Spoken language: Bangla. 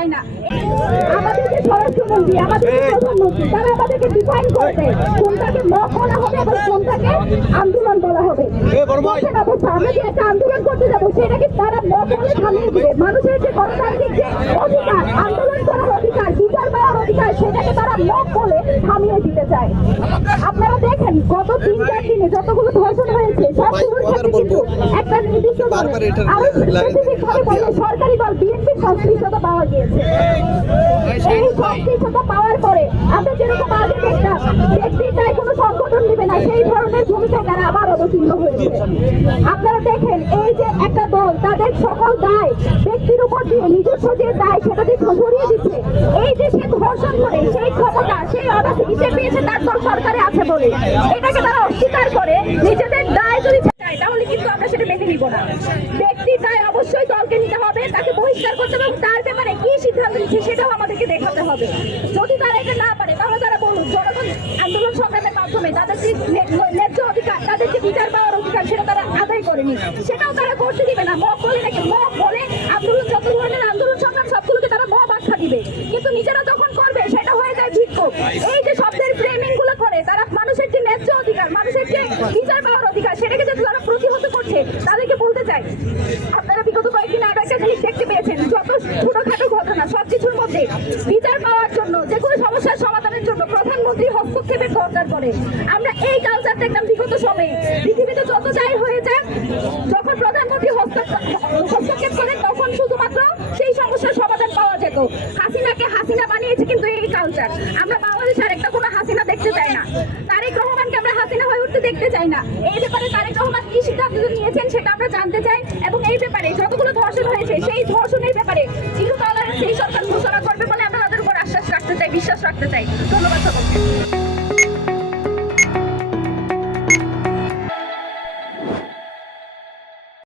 চাই না। আমাদের যে স্বরাষ্ট্রমন্ত্রী, আমাদের যে প্রধানমন্ত্রী, তারা আমাদেরকে ডিফাইন করবে কোনটাকে মক বলা হবে এবং কোনটাকে আন্দোলন বলা হবে। দেখেন অবস্থা, আমরা যে একটা আন্দোলন করতে যাবো সেটাকে তারা মক বলে থামিয়ে দিবে। মানুষের যে গণতান্ত্রিক যে অধিকার, আন্দোলন করার অধিকার, বিচার পাওয়ার অধিকার, সেটাকে তারা মক বলে থামিয়ে দিতে চায়। আপনারা দেখেন গত 3-4 দিনে যতগুলো ধর্ষণ হয়েছে সবগুলোর ক্ষেত্রে কিন্তু একটা নির্দিষ্ট আরো স্পেসিফিকভাবে বলে সরকারি দল বিএনপির সংশ্লিষ্টতা পাওয়া গিয়েছে। এই সংশ্লিষ্টতা পাওয়ার পরে আমরা যেরকম আগে দেখতাম ব্যক্তির দায় কোনো সংগঠন নেবে না, সেই ধরনের ভূমিকায় তারা আবার অবতীর্ণ হয়েছে। আপনারা দেখেন এই যে একটা দল তাদের সকল দায় ব্যক্তির উপর দিয়ে নিজস্ব যে দায় সেটা দিয়ে সরিয়ে দিচ্ছে। এই যে সে ধর্ষণ করে সেই ক্ষমতা, সেই অবস্থা পেয়েছে তার দল সরকারে আছে বলে এটাকে তারা অস্বীকার করে নিজেদের দায় যদি চায় তাহলে কিন্তু আমরা সেটা মেনে নিব না। ব্যক্তির দায় অবশ্যই দলকে নিতে হবে, তাকে বহিষ্কার করতে হবে এবং তার ব্যাপারে কি সিদ্ধান্ত নিচ্ছে সেটাও আমাদেরকে দেখাতে হবে। যদি তারা এটা না পারে তাহলে তারা বলুন জনগণ আন্দোলন সংগ্রামের মাধ্যমে তাদের যে ন্যায্য অধিকার, তাদের যে বিচার পাওয়ার অধিকার সেটা তারা আদায় করেনি, সেটাও তারা করতে দিবে না। মক বলে নাকি মক বলে আন্দোলন, যত ধরনের আন্দোলন সংগ্রাম সবগুলোকে তারা মক আখ্যা দিবে, কিন্তু নিজেরা যখন করবে সেটা হয়ে যায় বিক্ষোভ। এই যে শব্দের ফ্রেমিং গুলো করে তারা মানুষের যে ন্যায্য অধিকার, মানুষের যে বিচার পাওয়ার অধিকার সেটাকে যদি তারা প্রতিহত করছে তাদেরকে বলতে চাই, আপনারা বিগত কয়েকদিন আগে একটা জিনিস দেখতে পেয়েছেন, যত ছোটখাটো ঘটনা সবকিছুর মধ্যে বিচার পাওয়ার জন্য, যে কোনো সমস্যার সমাধানের জন্য প্রধানমন্ত্রী হস্তক্ষেপের দরকার পড়ে। আমরা এই কালচার দেখলাম বিগত সময়ে পৃথিবীতে যত যাই হয়ে যাক, যখন প্রধানমন্ত্রী হস্তক্ষেপ করেন তখন শুধুমাত্র সেই সমস্যার সমাধান পাওয়া যেত। হাসিনাকে হাসিনা বানিয়েছে কিন্তু এই কালচার। আমরা বাংলাদেশে আরেকটা কোনো হাসিনা দেখতে চাই না, তারেক রহমানকে আমরা হাসিনা হয়ে উঠতে দেখতে চাই না। এই ব্যাপারে তারেক রহমান কি সিদ্ধান্ত নিয়েছেন সেটা আমরা জানতে চাই এবং এই ব্যাপারে যতগুলো ধর্ষণ হয়েছে সেই ধর্ষণের ব্যাপারে চিরতলার সেই সরকার ঘোষণা করবে বলে আমরা তাদের উপর আশ্বাস রাখতে চাই, বিশ্বাস রাখতে চাই। ধন্যবাদ সকলকে।